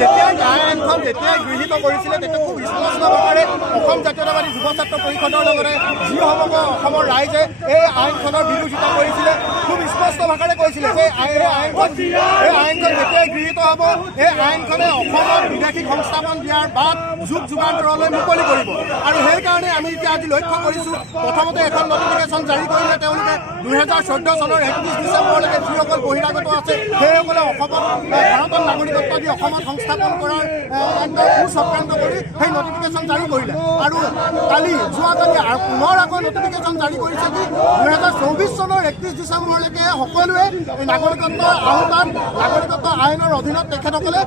যেতিয়াই আইনখন যেতিয়াই গৃহীত কৰিছিলে তেতিয়া খুব স্পষ্ট ভাষাৰে অসম জাতীয়তাবাদী যুৱ ছাত্ৰ পৰিষদৰ লগতে যিসমূহ অসমৰ ৰাইজে এই আইনখনৰ বিৰোধিতা কৰিছিলে খুব স্পষ্ট ভাষাৰে কৈছিলে যে এই আইনখন যেতিয়াই গৃহীত হ'ব এই আইনখনে অসমত বিদেশী সংস্থাপন দিয়াৰ বাট যুগ যুগান্তৰলৈ মুকলি কৰিব। আৰু সেইকাৰণে আমি এতিয়া আজি লক্ষ্য কৰিছোঁ প্ৰথমতে এখন নটিফিকেশ্যন জাৰি কৰিলে তেওঁলোকে 2014 চনৰ 31 ডিচেম্বৰলৈকে যিসকল বহিৰাগত আছে সেইসকলে অসমত ভাৰতৰ নাগৰিকত্ব দি অসমত সংস্থাপন কৰাৰ একদম চক্ৰান্ত কৰি সেই নটিফিকেশ্যন জাৰি কৰিলে। আৰু যোৱাকালি পুনৰ আকৌ নটিফিকেশ্যন জাৰি কৰিছে কি 2024 চনৰ 31 ডিচেম্বৰলৈকে সকলোৱে নাগৰিকত্বৰ আওতাত নাগৰিকত্ব আইনৰ অধীনত তেখেতসকলে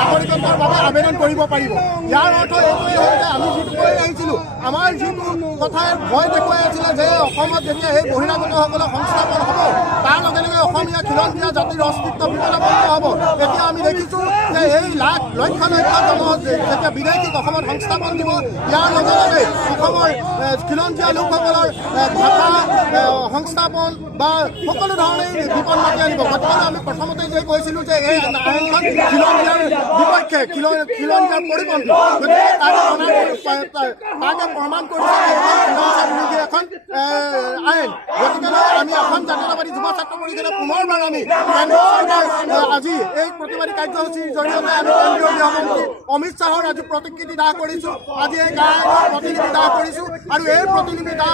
নাগৰিকত্বৰ বাবে আবেদন কৰিব পাৰিব। ইয়াৰ অৰ্থ এইটোৱেই হ'ল যে আমি যিটো কৈ আহিছিলোঁ আমাৰ যিটো কথাই ভয় দেখুৱাই আছিলে যে অসমত যেতিয়া এই বহিৰাগতসকলে সংস্থাপন হ'ব তাৰ লগে লগে অসমীয়া খিলঞ্জীয়া জাতিৰ অস্তিত্ব বিপদাপন্ন হ'ব। এতিয়া আমি দেখিছোঁ যে এই লক্ষ যেতিয়া বিদেশীক অসমত সংস্থাপন দিব ইয়াৰ লগে লগে অসমৰ খিলঞ্জীয়া লোকসকলৰ ভাষা সংস্থাপন বা সকলো ধৰণেই বিপদ মাতি আনিব। গতিকে আমি প্ৰথমতে যে কৈছিলোঁ যে এই আইনখন খিলঞ্জীয়াৰ বিপক্ষে খিলঞ্জীয়াৰ পৰিপন্থী, গতিকে তাকে প্ৰমাণ কৰিছে খিলঞ্জীয়া বিৰোধী এখন আইন। গতিকে আমি অসম জাতীয়তাবাদী যুৱ ছাত্ৰ পৰিষদে পুনৰবাৰ আমি কেন্দ্ৰীয় চৰকাৰ আজি এই প্ৰতিবাদী কাৰ্যসূচীৰ জৰিয়তে আমি কেন্দ্ৰীয় গৃহমন্ত্ৰী অমিত শ্বাহৰ আজি প্ৰতিকৃতি দাহ কৰিছোঁ, আজি এই গায়কৰ প্ৰতিনিধি দাহ কৰিছোঁ। আৰু এই প্ৰতিনিধি দাহ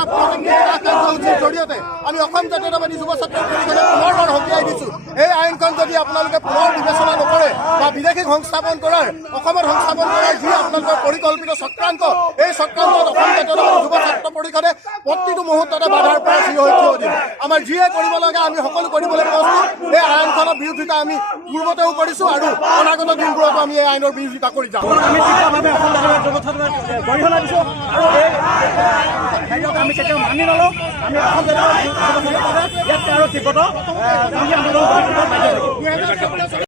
কাৰ্যসূচীৰ জৰিয়তে আমি অসম জাতীয়তাবাদী যুৱ ছাত্ৰ পৰিষদে পুনৰবাৰ সকীয়াই দিছোঁ এই আইনখন যদি আপোনালোকে পুনৰ বিবেচনা নকৰে বা বিদেশী সংস্থাপন কৰাৰ অসমত সংস্থাপন কৰাৰ যি আপোনালোকৰ পৰিকল্পিত চক্ৰান্ত এই চক্ৰান্তত অসম জাতীয়তাবাদী যুৱ ছাত্ৰ পৰিষদে প্ৰতিটো মুহূৰ্ততে বাধাৰ পৰা থিয় হৈ দিম। আমাৰ যিয়ে কৰিব লাগে আমি সকলো কৰিবলৈ প্ৰস্তুত। এই আইনখনৰ বিৰোধিতা আমি পূৰ্বতেও কৰিছোঁ আৰু অনাগত দিনবোৰতো আমি এই আইনৰ বিৰোধিতা কৰি যাম। আমি কেতিয়াও মানি নলওঁ। আমি অসম জাতীয়